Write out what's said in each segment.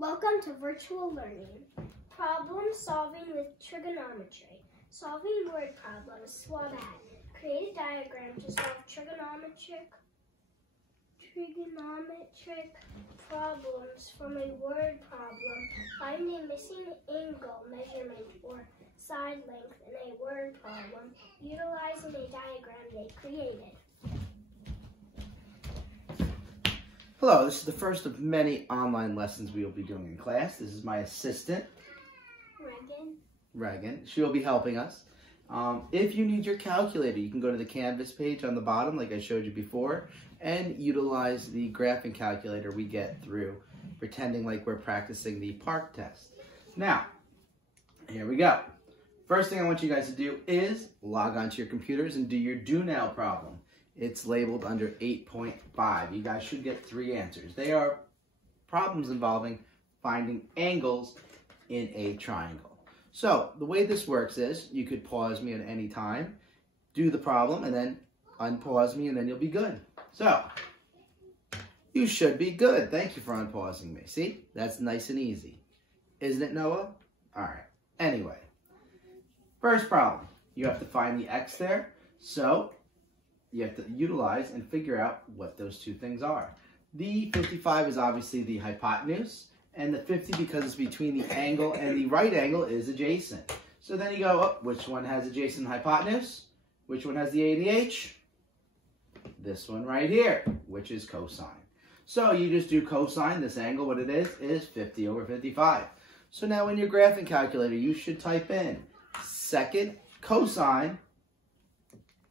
Welcome to virtual learning. Problem solving with trigonometry. Solving word problems. Swab at. Create a diagram to solve trigonometric problems from a word problem. Find a missing angle measurement or side length in a word problem utilizing a diagram they created. Hello, this is the first of many online lessons we will be doing in class. This is my assistant, Reagan. She will be helping us. If you need your calculator, you can go to the Canvas page on the bottom, like I showed you before, and utilize the graphing calculator we get through pretending like we're practicing the PARCC test. Now, here we go. First thing I want you guys to do is log onto your computers and do your do now problem. It's labeled under 8.5. You guys should get 3 answers. They are problems involving finding angles in a triangle. So the way this works is you could pause me at any time, do the problem, and then unpause me, and then you'll be good. So you should be good. Thank you for unpausing me. See, that's nice and easy. Isn't it, Noah? All right. Anyway, first problem. You have to find the x there. So you have to utilize and figure out what those two things are. The 55 is obviously the hypotenuse, and the 50, because it's between the angle and the right angle, is adjacent. So then you go, oh, which one has adjacent hypotenuse? Which one has the ADH? This one right here, which is cosine. So you just do cosine, this angle, what it is 50 over 55. So now in your graphing calculator, you should type in second cosine,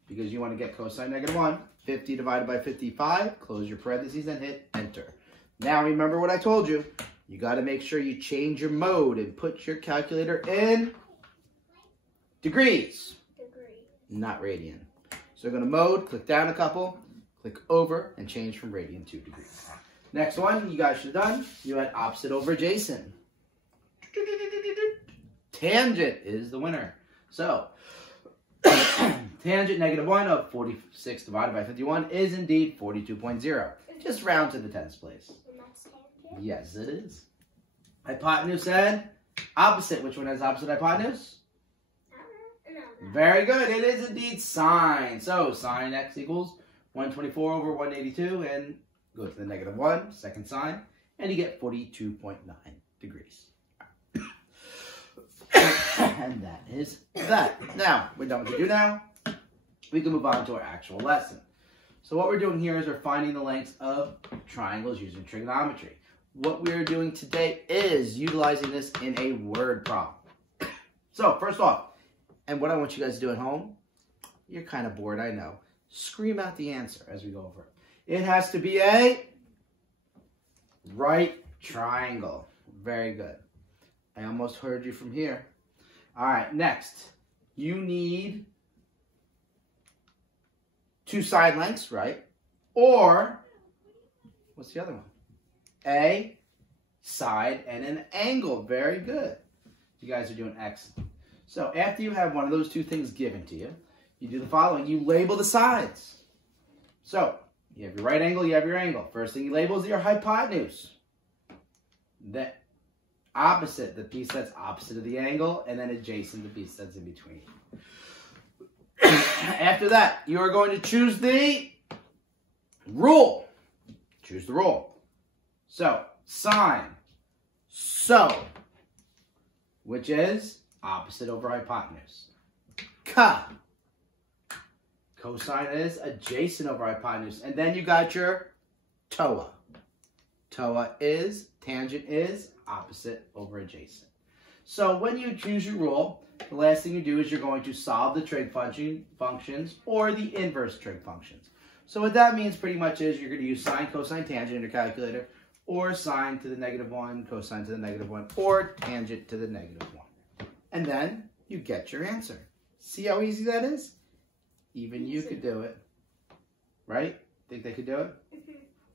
because you want to get cosine -1, 50 divided by 55, close your parentheses and hit enter. Now remember what I told you. You got to make sure you change your mode and put your calculator in degrees, not radian. So go to mode, click down a couple, click over, and change from radian to degrees. Next one, you guys should have done, you had opposite over adjacent. Tangent is the winner. So, tangent -1 of 46 divided by 51 is indeed 42.0. Just round to the 10th place. And that's tangent? Yes, it is. Hypotenuse and opposite. Which one has opposite hypotenuse? No. Very good. It is indeed sine. So sine x equals 124 over 182, and go to the -1, second sine, and you get 42.9 degrees. And that is that. Now, we're done with the do now. We can move on to our actual lesson. So what we're doing here is we're finding the lengths of triangles using trigonometry. What we're doing today is utilizing this in a word problem. So first off, and what I want you guys to do at home, you're kind of bored, I know. Scream out the answer as we go over it. It has to be a right triangle. Very good. I almost heard you from here. All right, next. You need 2 side lengths, right? Or, what's the other one? A side and an angle. Very good. You guys are doing excellent. So after you have one of those 2 things given to you, you do the following. You label the sides. So you have your right angle, you have your angle. First thing you label is your hypotenuse. The opposite, the piece that's opposite of the angle, and then adjacent, the piece that's in between. After that, you are going to choose the rule. Choose the rule. So, sine, so, which is opposite over hypotenuse. Cosine is adjacent over hypotenuse. And then you got your TOA. TOA is, tangent is, opposite over adjacent. So when you choose your rule, the last thing you do is you're going to solve the trig functions or the inverse trig functions. So what that means pretty much is you're going to use sine, cosine, tangent in your calculator, or sine to the -1, cosine to the -1, or tangent to the -1. And then you get your answer. See how easy that is? Even you could do it. Right? Think they could do it?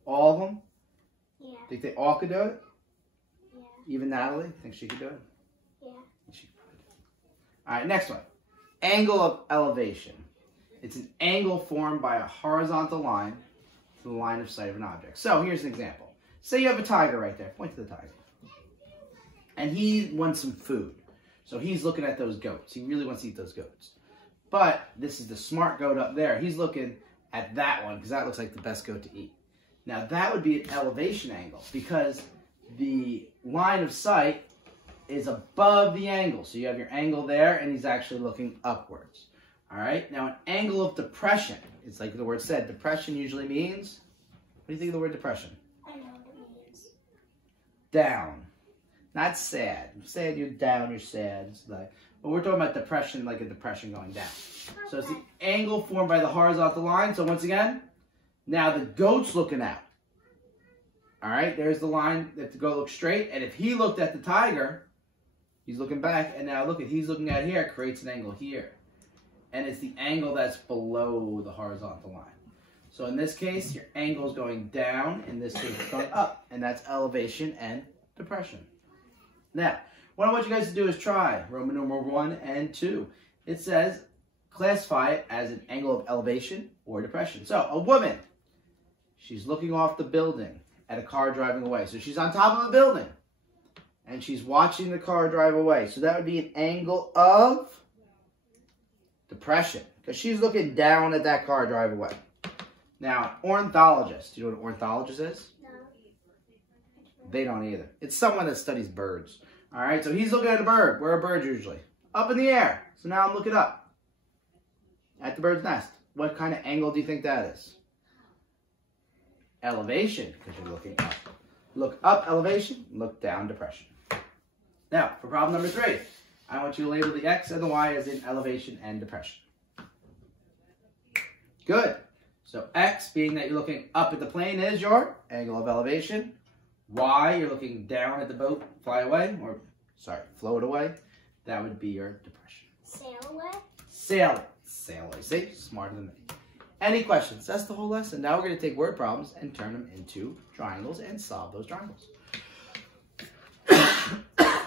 All of them? Yeah. Think they all could do it? Yeah. Even Natalie? Think she could do it? Yeah. She could probably do it. All right, next one. Angle of elevation. It's an angle formed by a horizontal line to the line of sight of an object. So here's an example. Say you have a tiger right there. Point to the tiger. and he wants some food. So he's looking at those goats. He really wants to eat those goats. But this is the smart goat up there. He's looking at that one because that looks like the best goat to eat. Now that would be an elevation angle because the line of sight is above the angle. So you have your angle there and he's actually looking upwards. All right. Now an angle of depression, it's like the word said, depression usually means, what do you think of the word depression? I know what it means. Down. Not sad. Sad, you're down, you're sad. It's like, but we're talking about depression, like a depression going down. Okay. So it's the angle formed by the horizontal line. So once again, now the goat's looking out. All right, there's the line that the goat looks straight. And if he looked at the tiger, he's looking back. And now look at, he's looking at here, creates an angle here. And it's the angle that's below the horizontal line. So in this case, your angle is going down. In this case, it's going up. And that's elevation and depression. Now, what I want you guys to do is try Roman numeral 1 and 2. It says, classify it as an angle of elevation or depression. So, a woman, she's looking off the building at a car driving away. So, she's on top of a building, and she's watching the car drive away. So, that would be an angle of depression, because she's looking down at that car drive away. Now, ornithologist, do you know what an ornithologist is? No. They don't either. It's someone that studies birds. All right, so he's looking at a bird. Where are birds usually? Up in the air. So now I'm looking up at the bird's nest. What kind of angle do you think that is? Elevation, because you're looking up. Look up, elevation. Look down, depression. Now, for problem number 3, I want you to label the X and the Y as in elevation and depression. Good. So X, being that you're looking up at the plane, is your angle of elevation. Y, you're looking down at the boat, float away. That would be your depression. Sail away? Sail away. See? Smarter than me. Any questions? That's the whole lesson. Now we're going to take word problems and turn them into triangles and solve those triangles.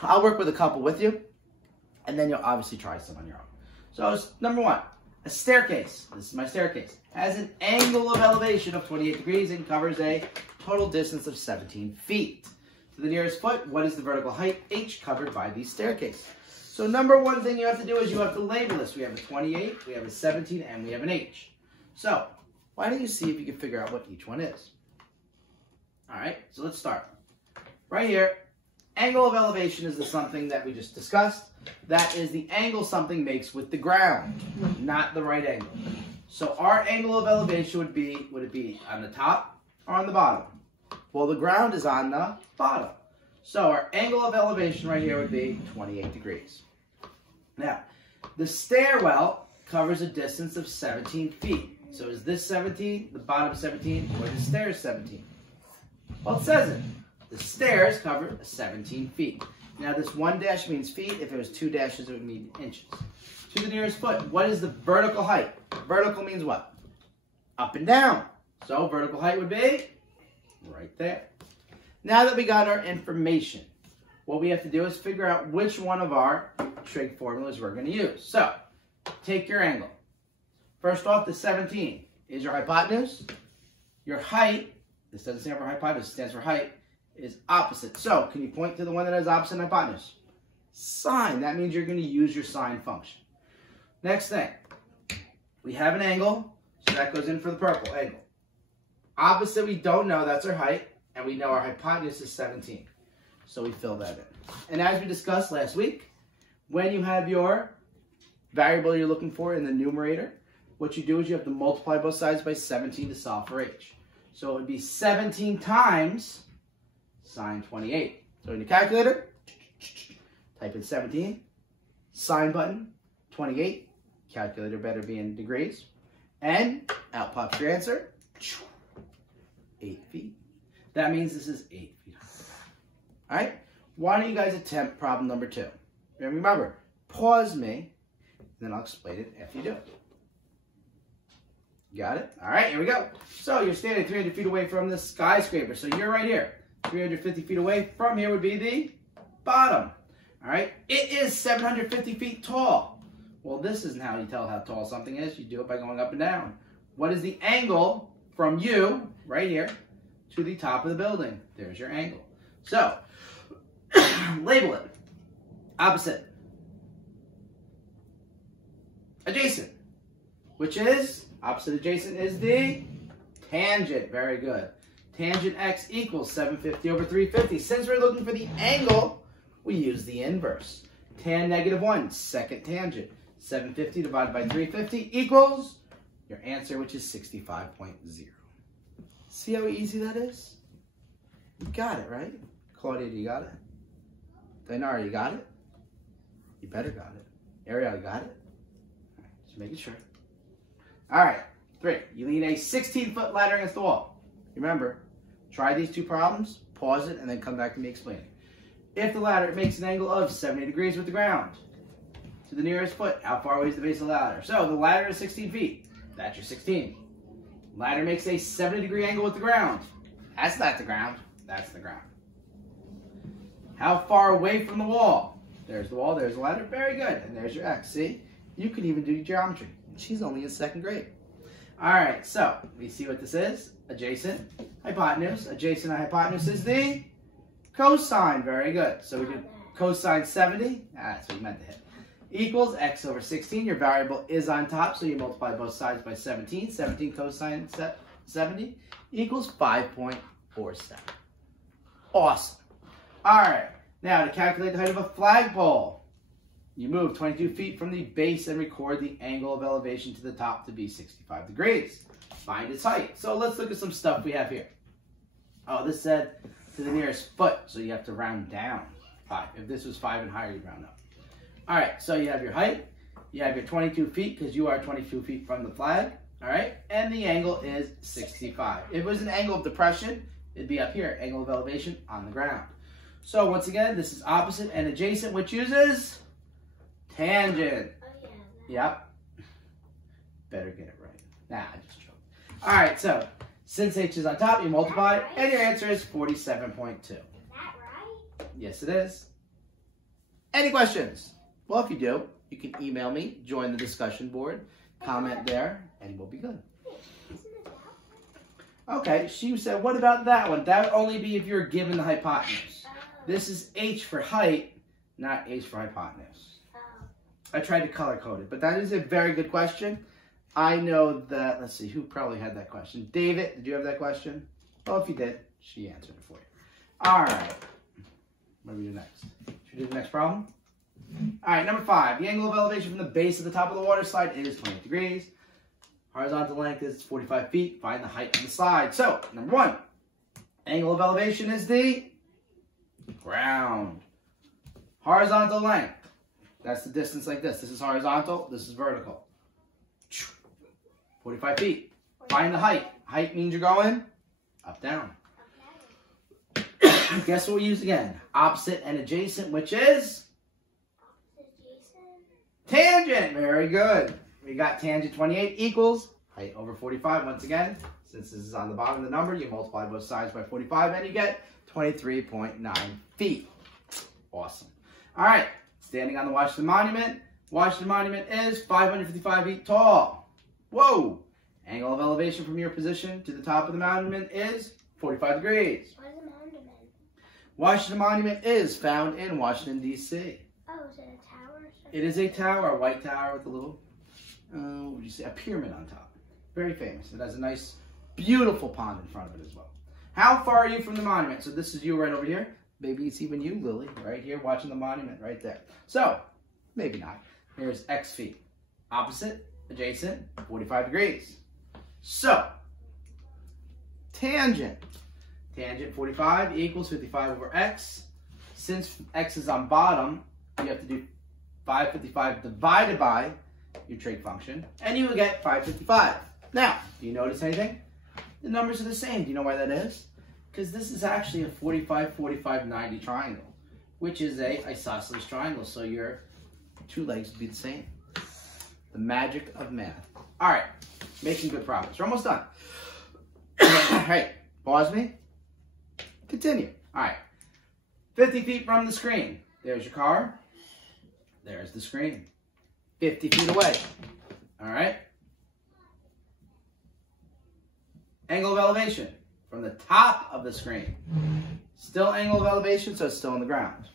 I'll work with a couple with you, and then you'll obviously try some on your own. So, number 1, a staircase. This is my staircase. Has an angle of elevation of 28 degrees and covers a total distance of 17 feet. To the nearest foot, what is the vertical height h covered by the staircase? So number 1 thing you have to do is you have to label this. We have a 28, we have a 17, and we have an h. So why don't you see if you can figure out what each one is? All right, so let's start. Right here, angle of elevation is the something that we just discussed. That is the angle something makes with the ground, not the right angle. So our angle of elevation would it be on the top or on the bottom? Well, the ground is on the bottom. So our angle of elevation right here would be 28 degrees. Now, the stairwell covers a distance of 17 feet. So is this 17, the bottom 17, or the stairs 17? Well, it says it. The stairs cover 17 feet. Now, this 1 dash means feet. If it was 2 dashes, it would mean inches. To the nearest foot, what is the vertical height? Vertical means what? Up and down. So vertical height would be right there. Now that we got our information, what we have to do is figure out which one of our trig formulas we're going to use. So, take your angle. First off, the 17 is your hypotenuse. Your height, this doesn't stand for hypotenuse, it stands for height, is opposite. So, can you point to the one that has opposite hypotenuse? Sine. That means you're going to use your sine function. Next thing, we have an angle, so that goes in for the purple angle. Opposite, we don't know, that's our height, and we know our hypotenuse is 17. So we fill that in. And as we discussed last week, when you have your variable you're looking for in the numerator, what you do is you have to multiply both sides by 17 to solve for h. So it would be 17 times sine 28. So in your calculator, type in 17, sine button, 28, calculator better be in degrees, and out pops your answer, 8 feet. That means this is 8 feet high. All right? Why don't you guys attempt problem number 2? And remember, pause me, and then I'll explain it after you do it. Got it? All right, here we go. So you're standing 300 feet away from the skyscraper. So you're right here. 350 feet away from here would be the bottom. All right? It is 750 feet tall. Well, this isn't how you tell how tall something is. You do it by going up and down. What is the angle from you, right here, to the top of the building? There's your angle. So, label it. Opposite. Adjacent. Which is, opposite adjacent is the tangent. Very good. Tangent x equals 750 over 350. Since we're looking for the angle, we use the inverse. Tan -1, second tangent. 750 divided by 350 equals your answer, which is 65.0. See how easy that is? You got it, right? Claudia, you got it? Dainara, you got it? You better got it. Ariel, you got it? All right, just making sure. All right, 3. You lean a 16-foot ladder against the wall. Remember, try these two problems, pause it, and then come back to me explaining. If the ladder makes an angle of 70 degrees with the ground to the nearest foot, how far away is the base of the ladder? So the ladder is 16 feet. That's your 16. Ladder makes a 70-degree angle with the ground. That's not the ground. That's the ground. How far away from the wall? There's the wall. There's the ladder. Very good. And there's your x. See? You can even do geometry. She's only in 2nd grade. All right. So we see what this is. Adjacent, hypotenuse. Adjacent and hypotenuse is the cosine. Very good. So we do cosine 70. That's what you meant to hit. Equals x over 16. Your variable is on top, so you multiply both sides by 17. 17 cosine 70 equals 5.47. Awesome. All right. Now, to calculate the height of a flagpole, you move 22 feet from the base and record the angle of elevation to the top to be 65 degrees. Find its height. So let's look at some stuff we have here. Oh, this said to the nearest foot, so you have to round down 5. If this was 5 and higher, you'd round up. All right, so you have your height. You have your 22 feet because you are 22 feet from the flag. All right, and the angle is 65. If it was an angle of depression, it'd be up here, angle of elevation on the ground. So once again, this is opposite and adjacent, which uses tangent. Oh, yeah. Yep. Better get it right. Nah, I just joked. All right, so since h is on top, you multiply, right? and your answer is 47.2. Is that right? Yes, it is. Any questions? Well, if you do, you can email me, join the discussion board, comment there, and we'll be good. Okay, she said, what about that one? That would only be if you're given the hypotenuse. This is h for height, not h for hypotenuse. I tried to color code it, but that is a very good question. I know that, let's see, who probably had that question? David, did you have that question? Well, if you did, she answered it for you. All right. What do we do next? Should we do the next problem? All right, number 5. The angle of elevation from the base of the top of the water slide is 28 degrees. Horizontal length is 45 feet. Find the height of the slide. So, number 1. Angle of elevation is the ground. Horizontal length. That's the distance like this. This is horizontal. This is vertical. 45 feet. Find the height. Height means you're going up, down. Guess what we use again? Opposite and adjacent, which is? Tangent. Very good. We got tangent 28 equals height over 45. Once again, since this is on the bottom of the number, you multiply both sides by 45 and you get 23.9 feet. Awesome. All right. Standing on the Washington Monument. Washington Monument is 555 feet tall. Whoa. Angle of elevation from your position to the top of the monument is 45 degrees. What is a monument? Washington Monument is found in Washington, D.C. Oh, is it a tower or something? It is a tower, a white tower with a little, what would you say, a pyramid on top. Very famous. It has a nice, beautiful pond in front of it as well. How far are you from the monument? So this is you right over here. Maybe it's even you, Lily, right here watching the monument right there. So, maybe not. Here's x feet. Opposite, adjacent, 45 degrees. So, tangent. Tangent 45 equals 55 over x. Since x is on bottom, you have to do 555 divided by your trig function, and you will get 555. Now, do you notice anything? The numbers are the same. Do you know why that is? Because this is actually a 45, 45, 90 triangle, which is a isosceles triangle, so your two legs would be the same. The magic of math. All right, making good progress. We're almost done. Hey, pause me. Continue. All right, 50 feet from the screen. There's your car. There's the screen. 50 feet away. All right. Angle of elevation from the top of the screen. Still angle of elevation, so it's still on the ground.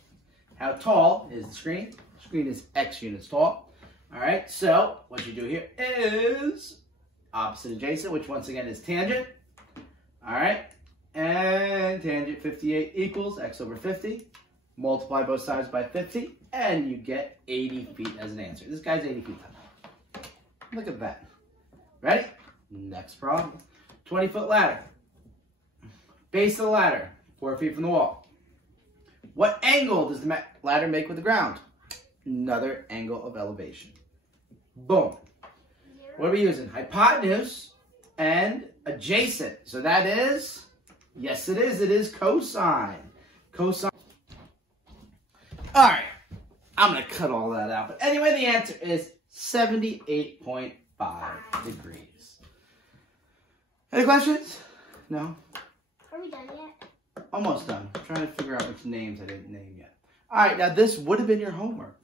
How tall is the screen? The screen is x units tall. All right, so what you do here is opposite adjacent, which once again is tangent. All right, and tangent 58 equals x over 50. Multiply both sides by 50, and you get 80 feet as an answer. This guy's 80 feet tall. Look at that. Ready? Next problem. 20-foot ladder. Base of the ladder, 4 feet from the wall. What angle does the ladder make with the ground? Another angle of elevation. Boom. What are we using? Hypotenuse and adjacent. So that is, yes it is cosine. Cosine. All right, I'm going to cut all that out. But anyway, the answer is 78.5 degrees. Any questions? No? Are we done yet? Almost done. I'm trying to figure out which names I didn't name yet. All right, now this would have been your homework.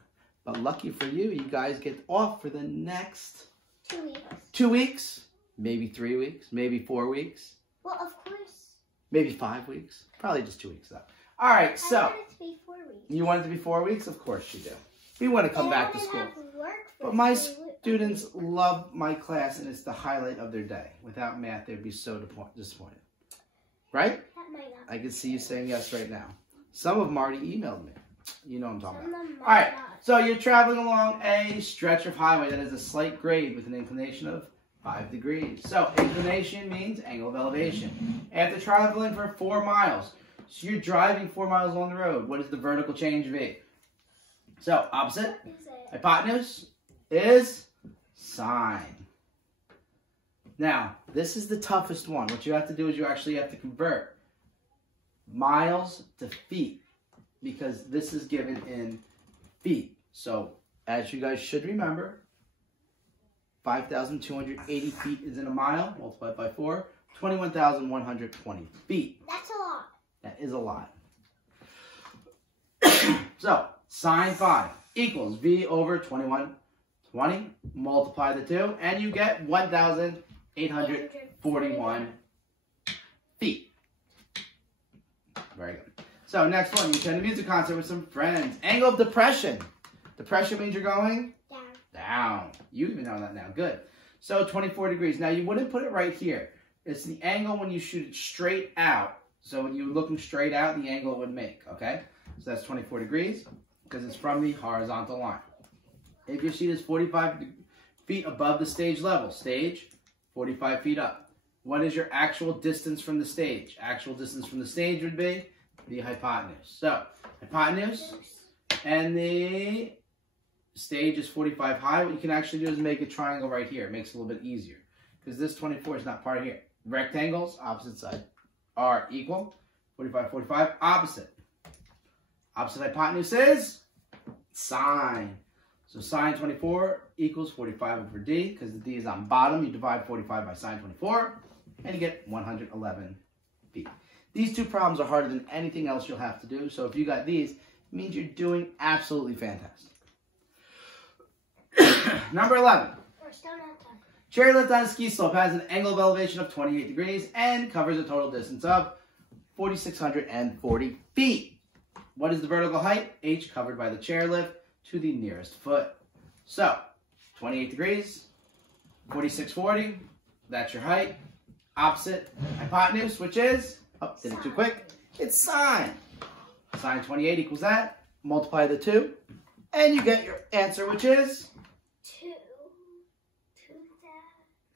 But lucky for you, you guys get off for the next 2 weeks. 2 weeks, maybe 3 weeks, maybe 4 weeks. Well, of course. Maybe 5 weeks. Probably just 2 weeks though. All right, so. I want it to be 4 weeks. You want it to be 4 weeks? Of course you do. We want to come back to school. But my students love my class, and it's the highlight of their day. Without math, they'd be so disappointed. Right? That might not. I can see you saying yes right now. Some of them already emailed me. You know what I'm talking about. All right, so you're traveling along a stretch of highway that has a slight grade with an inclination of 5 degrees. So inclination means angle of elevation. After traveling for 4 miles, so you're driving 4 miles along the road, what is the vertical change be? So opposite, hypotenuse is sine. Now, this is the toughest one. What you have to do is you actually have to convert miles to feet, because this is given in feet. So, as you guys should remember, 5,280 feet is in a mile, multiplied by 4, 21,120 feet. That's a lot. That is a lot. So, sine 5 equals V over 2120, multiply the 2, and you get 1,841 feet. Very good. So next one, you attend a music concert with some friends. Angle of depression. Depression means you're going? Down. Down. You even know that now. Good. So 24 degrees. Now you wouldn't put it right here. It's the angle when you shoot it straight out. So when you're looking straight out, the angle it would make. Okay? So that's 24 degrees because it's from the horizontal line. If your seat is 45 feet above the stage level, stage 45 feet up. What is your actual distance from the stage? Actual distance from the stage would be the hypotenuse. So, hypotenuse and the stage is 45 high. What you can actually do is make a triangle right here. It makes it a little bit easier because this 24 is not part of here. Rectangles, opposite side, are equal. 45, 45, opposite. Opposite hypotenuse is sine. So sine 24 equals 45 over d, because the d is on bottom. You divide 45 by sine 24, and you get 111 feet. These two problems are harder than anything else you'll have to do. So if you got these, it means you're doing absolutely fantastic. Number 11. We're still not done. Chairlift on a ski slope has an angle of elevation of 28 degrees and covers a total distance of 4,640 feet. What is the vertical height? H covered by the chairlift to the nearest foot. So, 28 degrees, 4,640, that's your height. Opposite hypotenuse, which is, oh, did it too quick? It's sine. Sine 28 equals that. Multiply the 2, and you get your answer, which is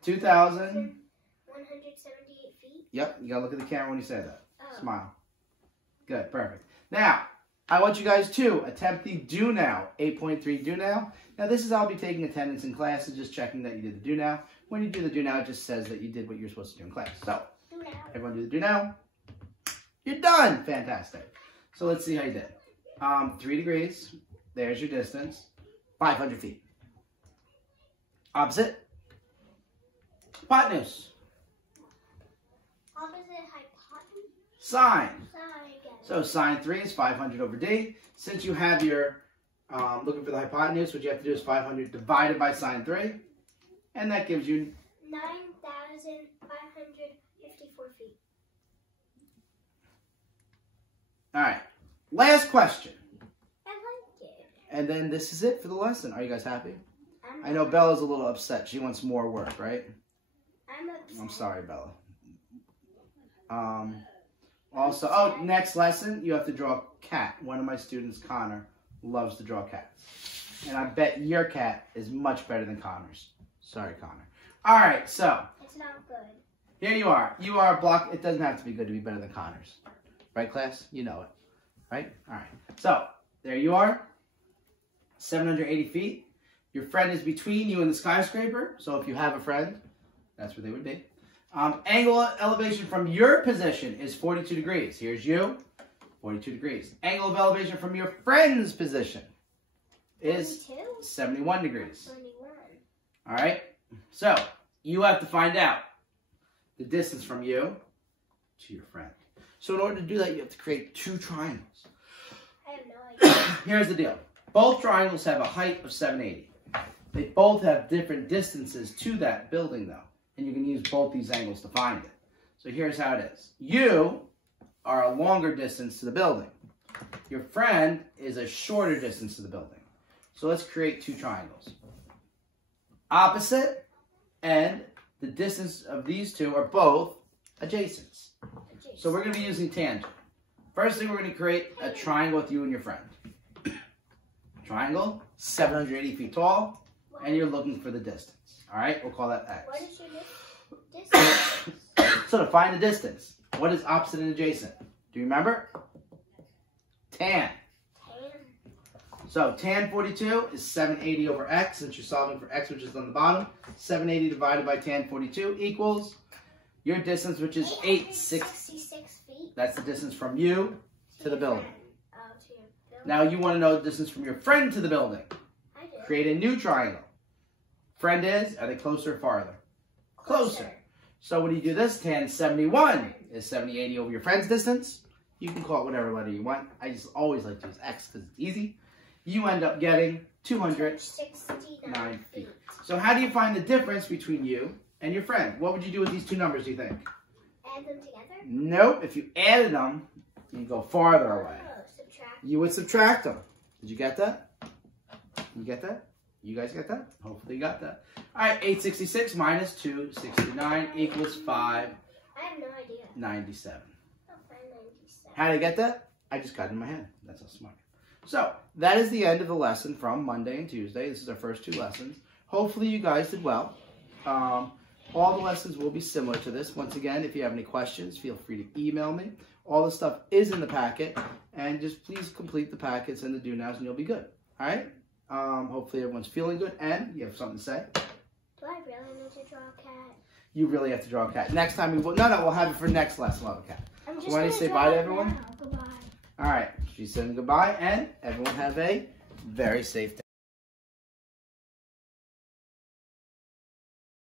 2,178 feet. Yep, you gotta look at the camera when you say that. Oh. Smile. Good, perfect. Now, I want you guys to attempt the do now, 8.3 do now. Now, this is I'll be taking attendance in class and just checking that you did the do now. When you do the do now, it just says that you did what you're supposed to do in class. So, everyone do the do now. You're done. Fantastic. So, let's see how you did. 3 degrees. There's your distance. 500 feet. Opposite. Hypotenuse. Opposite hypotenuse. Sine. Sine again. So sine 3 is 500 over d. Since you have your, looking for the hypotenuse, what you have to do is 500 divided by sine 3. And that gives you 9,554 feet. All right. Last question. I have And then this is it for the lesson. Are you guys happy? I know Bella's a little upset. She wants more work, right? I'm upset. I'm sorry, Bella. Also, next lesson, you have to draw a cat. One of my students, Connor, loves to draw cats. And I bet your cat is much better than Connor's. Sorry, Connor. All right, so. It's not good. Here you are. You are a block. It doesn't have to be good to be better than Connor's. Right, class? You know it. Right? All right. So, there you are. 780 feet. Your friend is between you and the skyscraper. So, if you have a friend, that's where they would be. Angle elevation from your position is 42 degrees. Here's you. 42 degrees. Angle of elevation from your friend's position is 42? 71 degrees. 21. All right? So, you have to find out the distance from you to your friend. So in order to do that, you have to create two triangles. I have no idea. Here's the deal. Both triangles have a height of 780. They both have different distances to that building, though. And you can use both these angles to find it. So here's how it is. You are a longer distance to the building. Your friend is a shorter distance to the building. So let's create two triangles. Opposite, and the distance of these two are both adjacents. So we're going to be using tangent. First thing, we're going to create a triangle with you and your friend. Triangle, 780 feet tall, and you're looking for the distance. All right, we'll call that X. What is your distance? So to find the distance, what is opposite and adjacent? Do you remember? Tan. So tan 42 is 780 over X, since you're solving for X, which is on the bottom. 780 divided by tan 42 equals your distance, which is 866 feet. That's the distance from you to the building. To your building. Now you want to know the distance from your friend to the building. I do. Create a new triangle. Friend is, are they closer or farther? Closer. So when you do this, tan 71 is 7080 over your friend's distance. You can call it whatever letter you want. I just always like to use X because it's easy. You end up getting 269 feet. So how do you find the difference between you and your friend? What would you do with these two numbers, do you think? Add them together? Nope. If you added them, you go farther away. Oh, subtract. You would subtract them. Did you get that? You get that? You guys get that? Hopefully you got that. All right, 866 minus 269 equals 597. I have no idea. 97. Oh, 597. How did I get that? I just got it in my head. That's how smart. So, that is the end of the lesson from Monday and Tuesday. This is our first two lessons. Hopefully you guys did well. All the lessons will be similar to this. Once again, if you have any questions, feel free to email me. All the stuff is in the packet. And just please complete the packets and the do-nows and you'll be good. All right? Hopefully everyone's feeling good. And you have something to say? Do I really need to draw a cat? You really have to draw a cat. Next time we will. No, we'll have it for next lesson. We'll have a cat. I'm just You want to say bye to everyone? Now. Goodbye. All right. She's saying goodbye. And everyone have a very safe day.